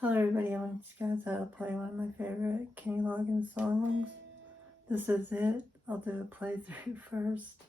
Hello everybody, I'm going to teach you guys how to play one of my favorite Kenny Loggins songs. This is it. I'll do a playthrough first.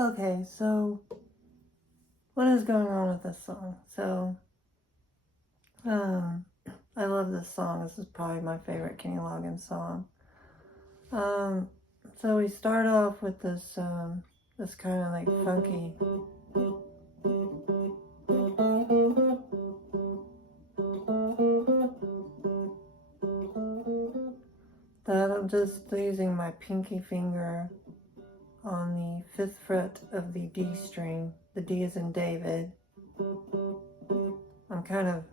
Okay, so what is going on with this song? So, I love this song. This is probably my favorite Kenny Loggins song. So we start off with this, this kind of like funky. That I'm just using my pinky finger on the 5th fret of the D string. The D is in David. I'm kind of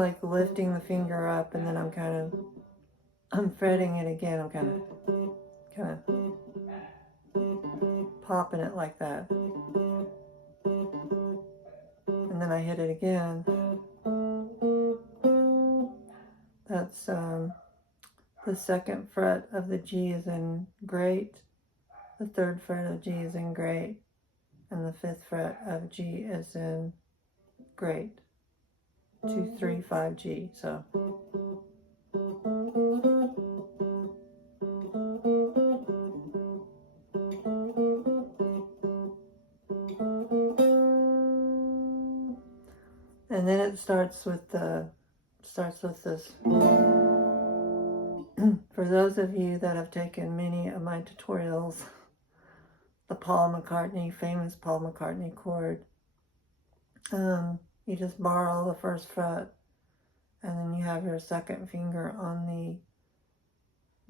like lifting the finger up, and then I'm fretting it again. I'm kind of popping it like that. And then I hit it again. That's the second fret of the G is in great, the third fret of G is in great, and the fifth fret of G is in great. 2, 3, 5 G. So and then it starts with this. For those of you that have taken many of my tutorials, the famous Paul McCartney chord, you just borrow the first fret, and then you have your second finger on the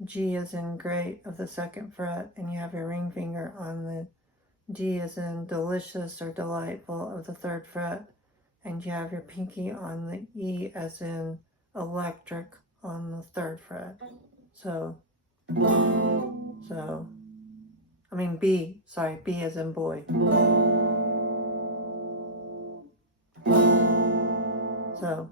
G as in great of the second fret, and you have your ring finger on the D as in delicious or delightful of the third fret, and you have your pinky on the E as in electric on the third fret. So, I mean B as in boy. So,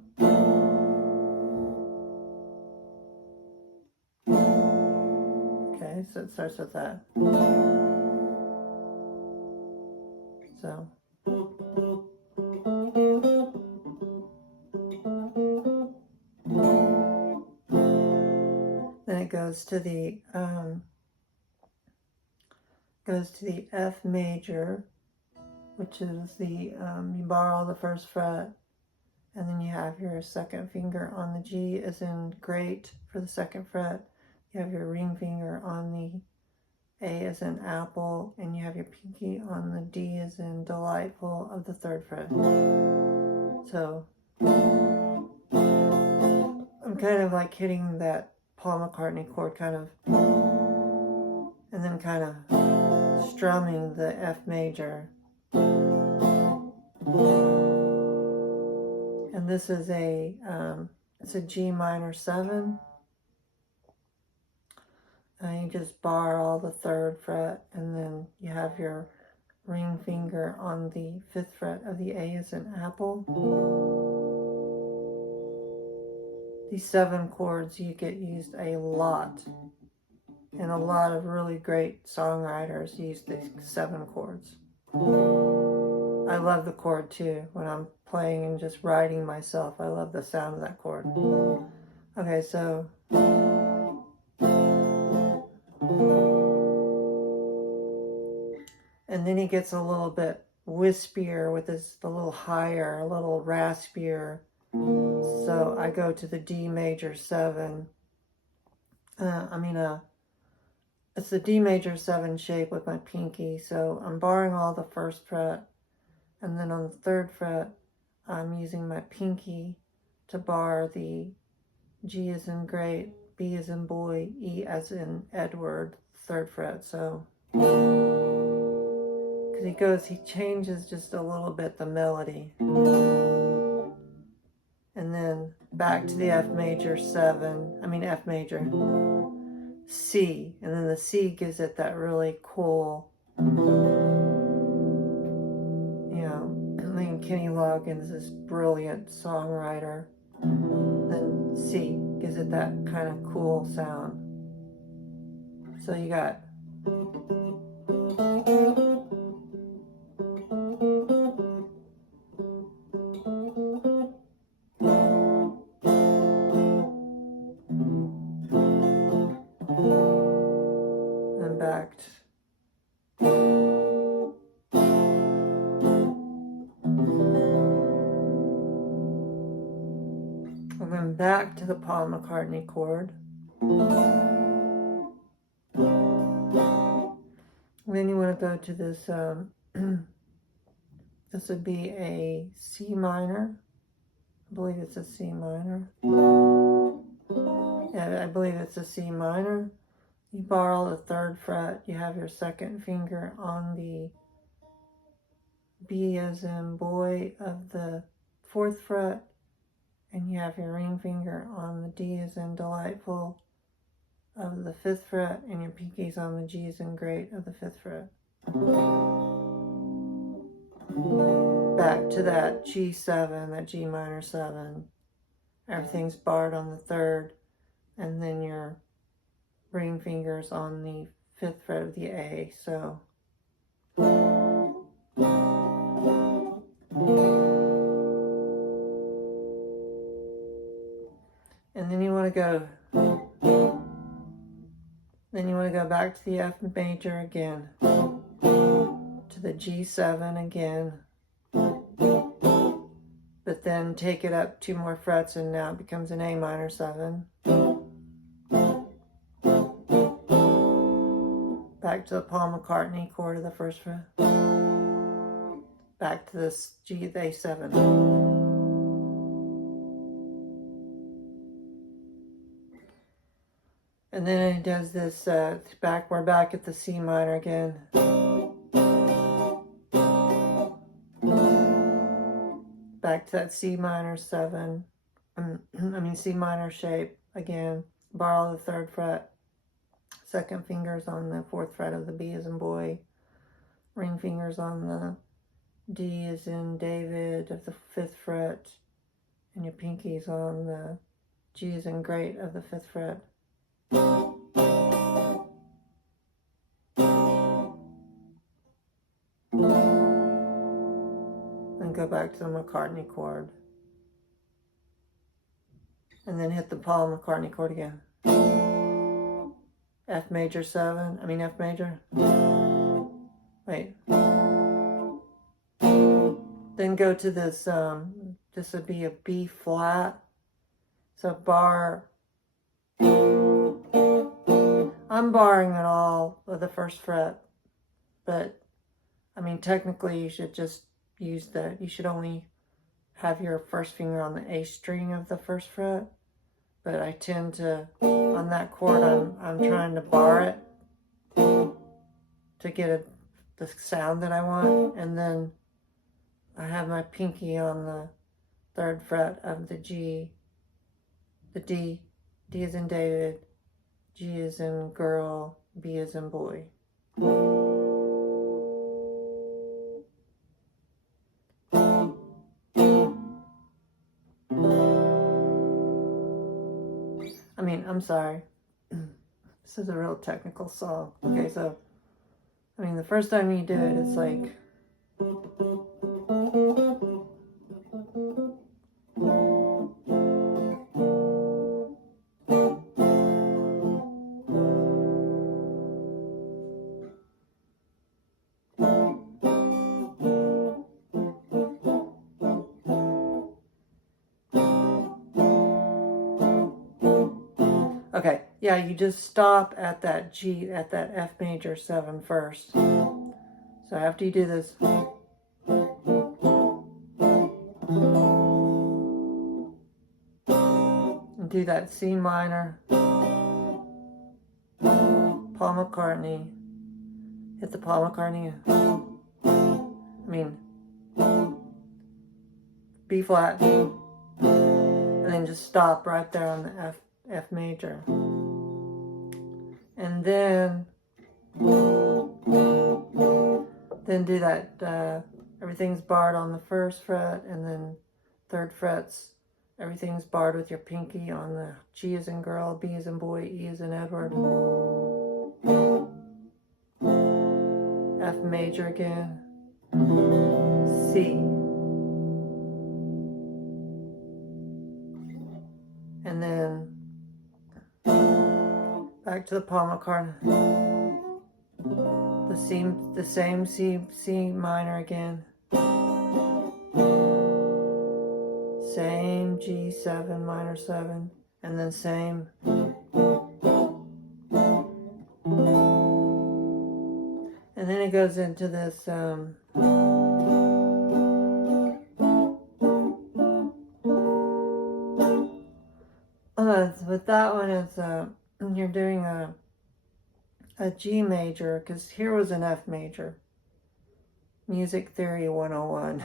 okay, so it starts with that. So, then it goes to the F major, which is you borrow the first fret, and then you have your second finger on the G as in great for the second fret. You have your ring finger on the A as in apple, and you have your pinky on the D as in delightful of the third fret. So I'm kind of like hitting that Paul McCartney chord kind of, and then kind of strumming the F major. And this is it's a G minor 7. And you just bar all the third fret, and then you have your ring finger on the fifth fret of the A as in apple. These 7 chords you get used a lot, and a lot of really great songwriters use these 7 chords. I love the chord too. When I'm playing and just writing myself, I love the sound of that chord. Okay, so and then he gets a little bit wispier with a little higher, a little raspier. So I go to the D major 7. It's the D major 7 shape with my pinky. So I'm barring all the first fret, and then on the third fret, I'm using my pinky to bar the G as in great, B as in boy, E as in Edward, third fret. So, because he changes just a little bit the melody. And then back to the F major 7, F major, C, and then the C gives it that really cool, Kenny Loggins, this brilliant songwriter, then C gives it that kind of cool sound. So you got and back and then back to the Paul McCartney chord. Then you want to go to this, this would be a C minor. I believe it's a C minor. Yeah, I believe it's a C minor. You borrow the third fret, you have your second finger on the B as in boy of the fourth fret, and you have your ring finger on the D as in delightful of the fifth fret, and your pinky's on the G as in great of the fifth fret. back to that G7, that G minor 7. Everything's barred on the 3rd, and then your ring fingers on the 5th fret of the A. So and then you want to go back to the F major again, to the G7 again, but then take it up 2 more frets, and now it becomes an A minor 7. Back to the Paul McCartney chord of the 1st fret. Back to this G, the A7. And then it does this, we're back at the C minor again. Back to that C minor 7, C minor shape again. Borrow the 3rd fret, 2nd fingers on the 4th fret of the B as in boy, ring fingers on the D as in David of the 5th fret, and your pinkies on the G as in great of the 5th fret. And go back to the McCartney chord. And then hit the Paul McCartney chord again. F major 7, F major. Wait. Then go to this, this would be a B flat. So bar, I'm barring it all with the 1st fret, but technically you should just use you should only have your 1st finger on the A string of the 1st fret, but I tend to, on that chord, I'm trying to bar it to get the sound that I want, and then I have my pinky on the 3rd fret of the G, the D as in David, G as in girl, B as in boy. I'm sorry. This is a real technical song. Okay, so, the first time you do it, it's like... Okay, yeah, you just stop at that G, at that F major 7 first. So after you do this, and do that C minor, Paul McCartney, hit the Paul McCartney, B flat, and then just stop right there on the F major. And then do that, everything's barred on the 1st fret, and then 3rd frets, everything's barred with your pinky on the G as in girl, B as in boy, E as in Edward. F major again, C. And then back to the Paul McCartney, the same C minor again, same G7 minor 7, and then same, and then it goes into this with that one, it's you're doing a G major, because here was an F major. Music Theory 101.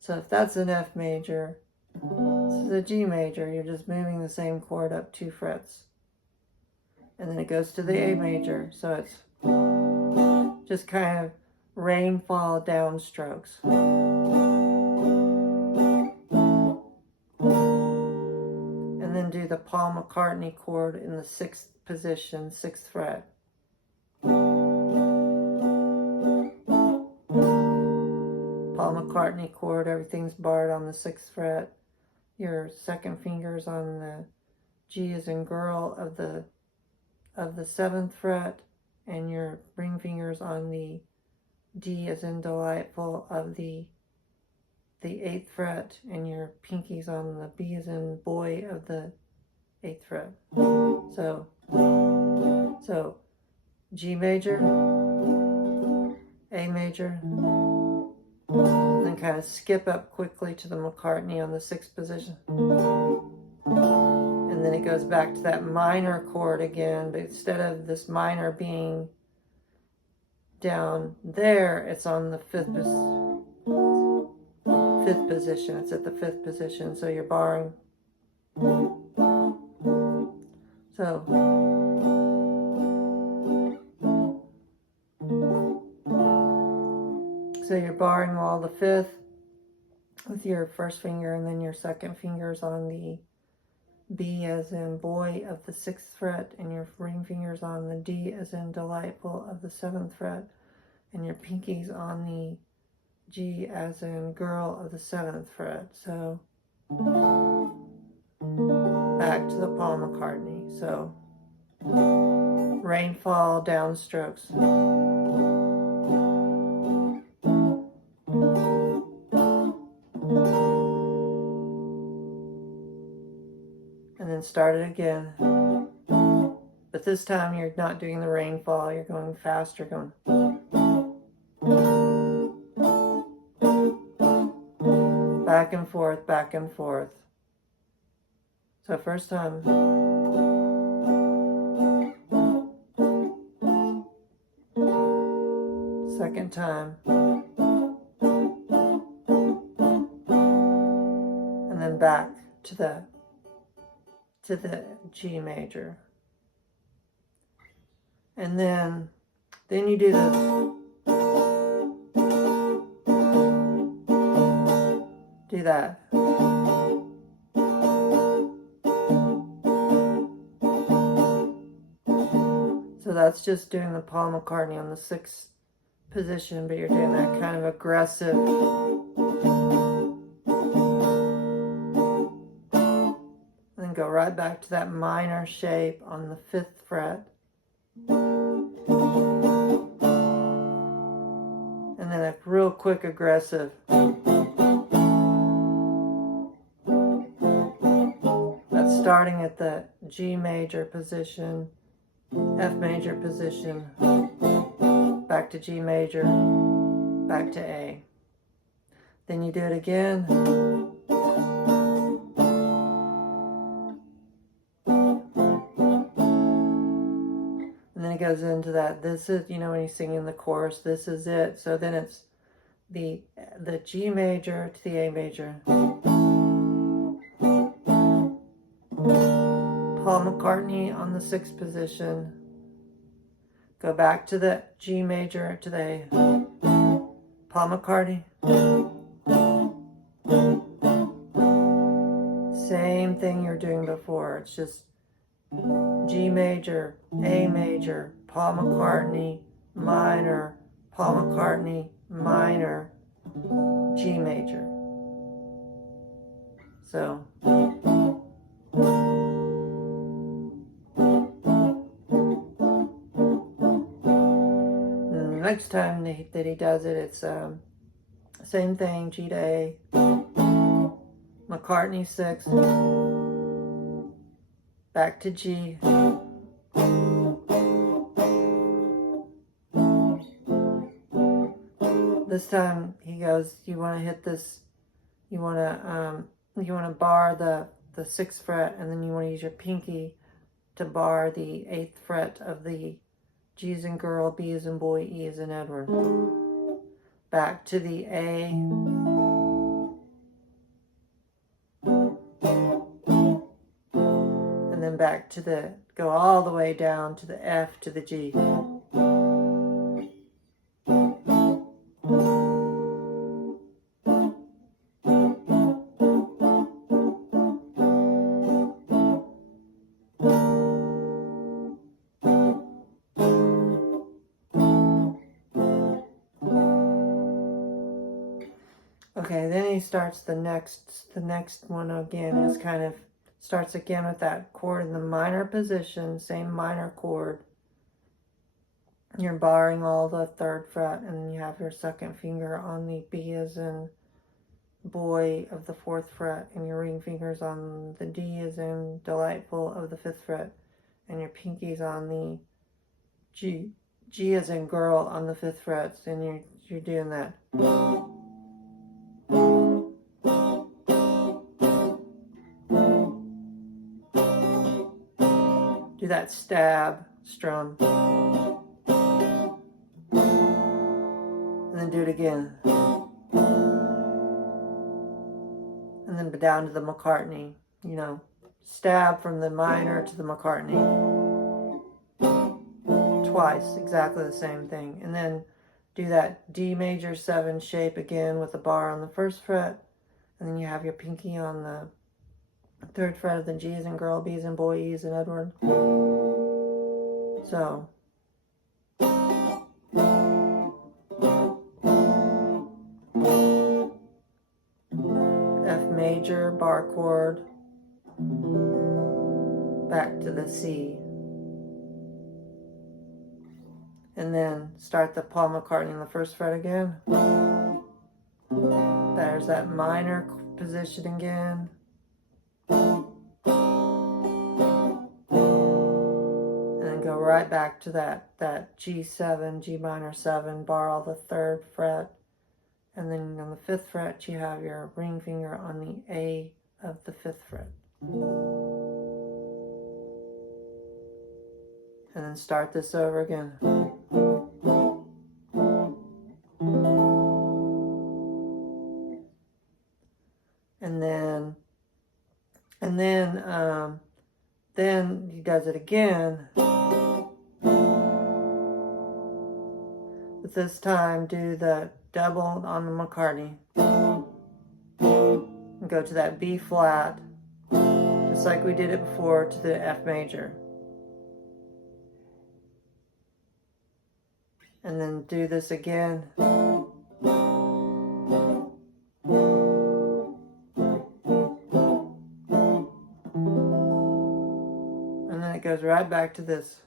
So if that's an F major, this is a G major, you're just moving the same chord up 2 frets. And then it goes to the A major, so it's... just kind of rainfall downstrokes. And then do the Paul McCartney chord in the 6th position, 6th fret. Paul McCartney chord, everything's barred on the 6th fret. Your second finger's on the G as in girl of the 7th fret, and your ring fingers on the D as in delightful of the 8th fret, and your pinkies on the B as in boy of the 8th fret. So G major, A major, and then kind of skip up quickly to the McCartney on the 6th position. And then it goes back to that minor chord again, but instead of this minor being down there, it's on the 5th position. It's at the 5th position, so you're barring. So you're barring all the 5th with your first finger, and then your second finger's on the B as in boy of the 6th fret, and your ring fingers on the D as in delightful of the 7th fret, and your pinkies on the G as in girl of the 7th fret. So back to the Paul McCartney. So rainfall downstrokes. And then start it again. But this time you're not doing the rainfall, you're going faster, going. Back and forth, back and forth. So first time. Second time. And then back to the G major. And then you do the that. So that's just doing the Paul McCartney on the 6th position, but you're doing that kind of aggressive. And then go right back to that minor shape on the 5th fret. And then a real quick aggressive. That's starting at the G major position, F major position, back to G major, back to A. Then you do it again. And then it goes into that. This is, when he's singing the chorus, this is it. So then it's the G major to the A major. Paul McCartney on the 6th position. Go back to the G major to the A. Paul McCartney. Same thing you're doing before. It's just G major, A major, Paul McCartney, minor, Paul McCartney, minor, G major. So. Next time that he does it, it's same thing, G to A, McCartney 6, back to G, this time he goes, you want to hit this, you want to bar the 6th fret, and then you want to use your pinky to bar the 8th fret of the G as in girl, B as in boy, E as in Edward. Back to the A. And then back to go all the way down to the F to the G. Okay, then he starts the next one again. Is kind of starts again with that chord in the minor position, same minor chord. You're barring all the 3rd fret, and then you have your 2nd finger on the B as in boy of the 4th fret, and your ring fingers on the D as in delightful of the 5th fret, and your pinkies on the G as in girl on the 5th frets, and you're doing that. Do that stab strum. And then do it again. And then down to the McCartney, you know, stab from the minor to the McCartney. Twice, exactly the same thing. And then do that D major 7 shape again with a bar on the 1st fret. And then you have your pinky on the 3rd fret of the G as in girl, B as in boy, E as in Edward. So. F major, bar chord, back to the C. And then start the Paul McCartney on the 1st fret again. There's that minor position again. And then go right back to that G7, G minor 7, bar all the 3rd fret. And then on the 5th fret, you have your ring finger on the A of the 5th fret. And then start this over again. Then he does it again. But this time do the double on the McCartney. And go to that B flat, just like we did it before, to the F major. And then do this again. And then it goes right back to this.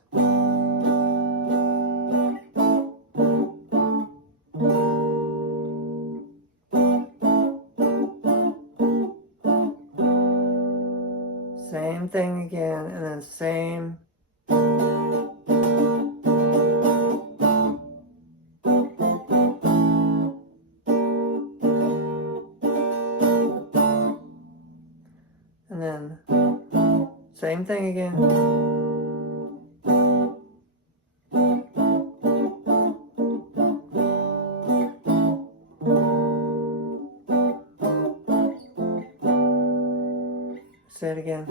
Same thing again, and then same. And then same thing again. Say it again.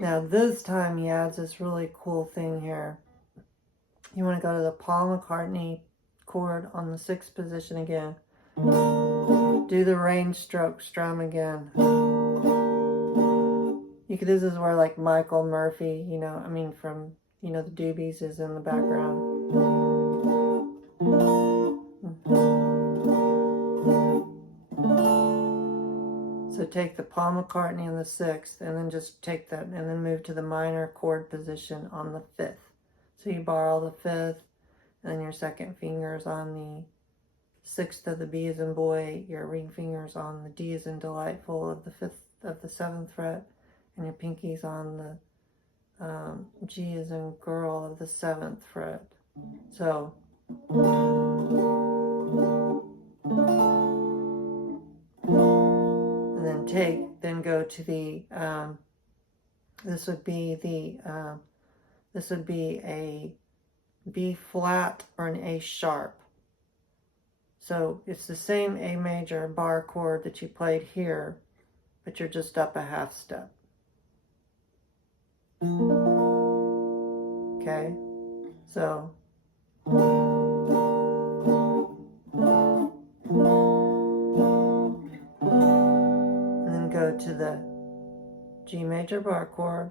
Now this time he adds this really cool thing here. You want to go to the Paul McCartney chord on the 6th position again. Do the range stroke strum again. This is where like Michael Murphy, from, the Doobies is in the background. So take the Paul McCartney on the 6th, and then just take that, and then move to the minor chord position on the 5th. So you borrow the 5th, and then your 2nd finger's on the 6th of the B as in boy, your ring finger's on the D as in delightful of the 7th fret, and your pinky's on the G as in girl of the 7th fret. So and then go to the this would be a B flat or an A sharp. So it's the same A major bar chord that you played here, but you're just up a half step. Okay, so and then go to the G major bar chord.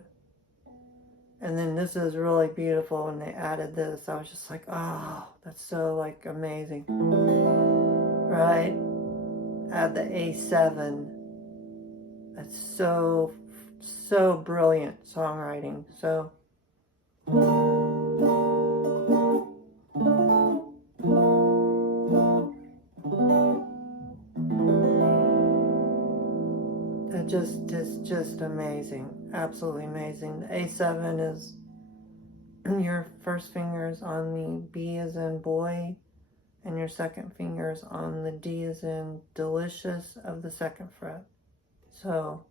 And then this is really beautiful when they added this. I was just like, oh, that's so like amazing. Right? Add the A7. That's so brilliant songwriting. So it just is just amazing. Absolutely amazing. The A7 is your first fingers on the B as in boy, and your second fingers on the D as in delicious of the second fret. So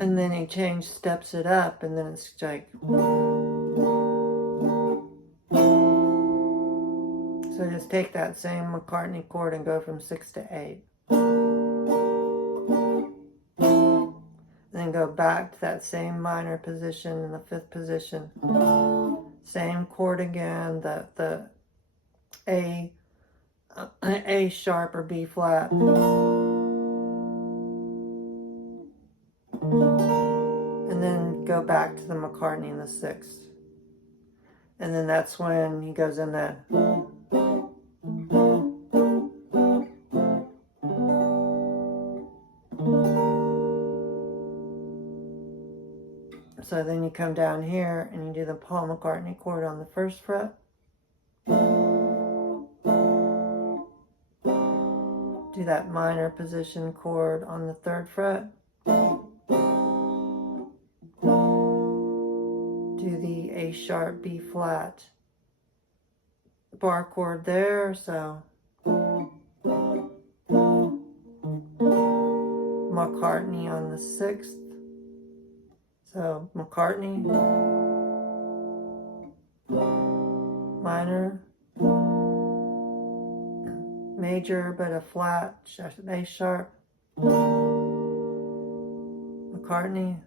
and then he steps it up, and then it's like, so just take that same McCartney chord and go from 6 to 8. Then go back to that same minor position in the 5th position. Same chord again, the A sharp or B flat. And then go back to the McCartney in the 6th. And then that's when he goes in that. So then you come down here and you do the Paul McCartney chord on the 1st fret. Do that minor position chord on the 3rd fret. Do the A sharp B flat bar chord there. So McCartney on the 6th. So McCartney, minor, major but a flat A sharp, McCartney,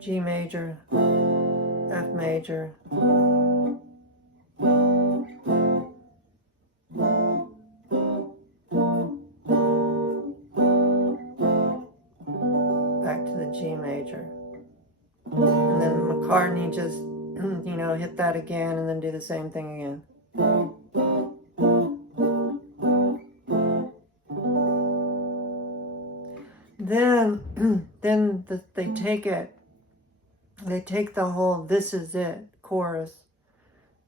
G major, F major, back to the G major. And then McCartney just, hit that again and then do the same thing again. Then they take the whole "This Is It" chorus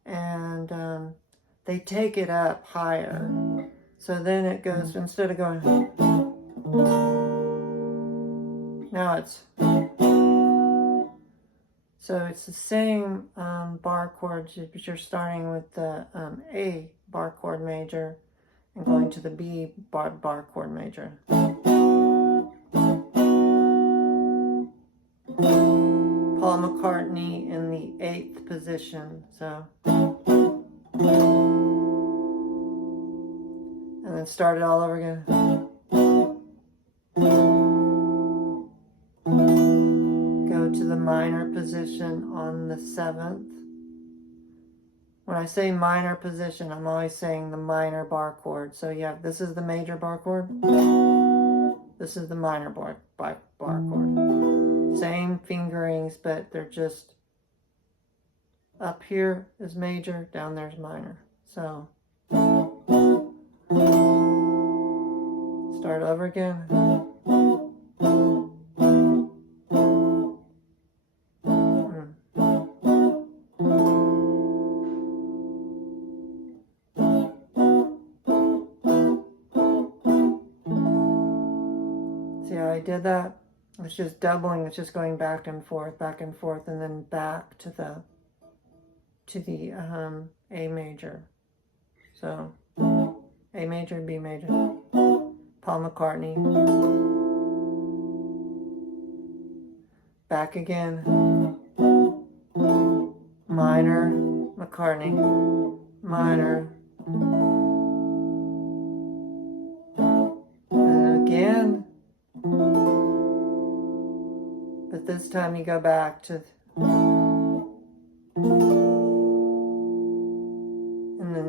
and they take it up higher. So then it goes, instead of going, now it's, so it's the same bar chords, but you're starting with the A bar chord major and going to the B bar chord major. Paul McCartney in the 8th position, so. And then start it all over again. Go to the minor position on the 7th. When I say minor position, I'm always saying the minor bar chord. So you have, this is the major bar chord. This is the minor bar chord. Same fingerings, but they're just, up here is major, down there's minor. So start over again. See how I did that? It's just doubling, it's just going back and forth, and then back to the A major. So A major, B major, Paul McCartney, back again, minor, McCartney, minor, and again. But this time you go back to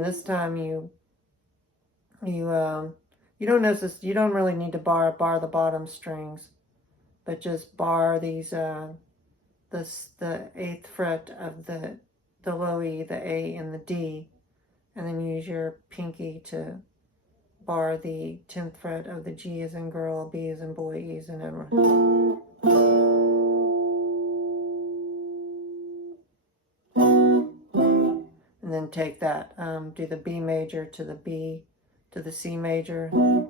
this time you don't really need to bar the bottom strings, but just bar these the 8th fret of the low E, the A, and the D, and then use your pinky to bar the 10th fret of the G as in girl, B as in boy, E as in Edward. And then take that, do the B major to the B, to the C major. And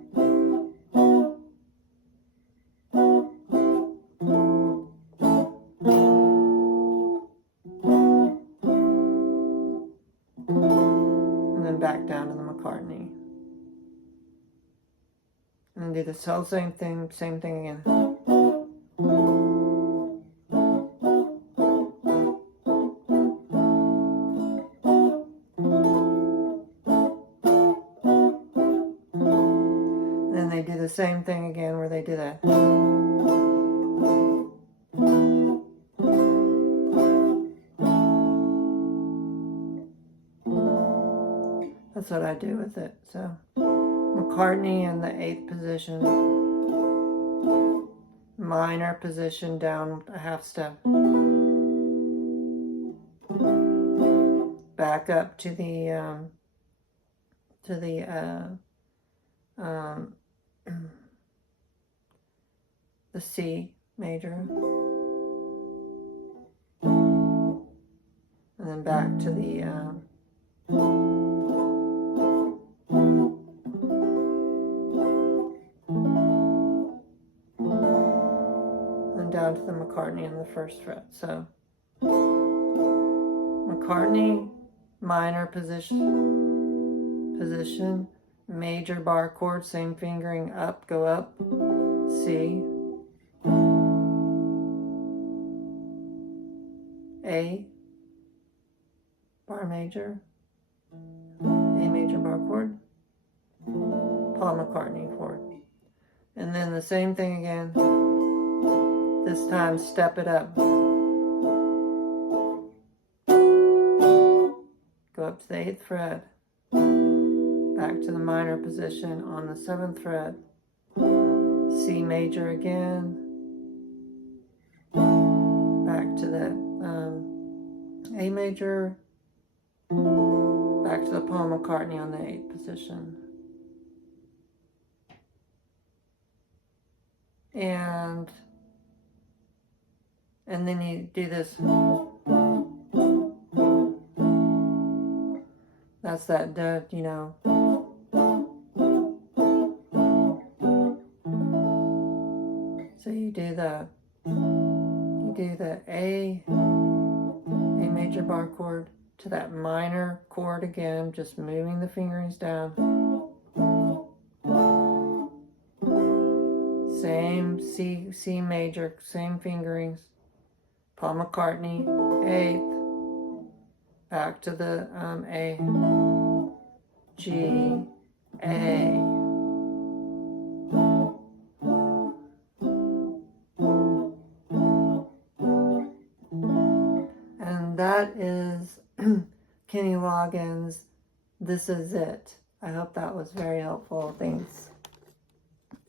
then back down to the McCartney. And do this whole same thing again. And then they do the same thing again where they do that. That's what I do with it. So McCartney in the 8th position, minor position down a half step, back up to the the C major, and then back to the down to the McCartney in the 1st fret. So McCartney, minor position, major bar chord, same fingering up, go up, C, A, bar major, A major bar chord, Paul McCartney chord. And then the same thing again. This time, step it up. Go up to the 8th fret, back to the minor position on the 7th fret, C major again, back to the A major, back to the Paul McCartney on the 8th position. And then you do this. That's that, you know. So you do the A major bar chord to that minor chord again, just moving the fingerings down. Same C major, same fingerings. Paul McCartney, 8th, back to the A, G, A. And that is Kenny Loggins, This Is It. I hope that was very helpful. Thanks.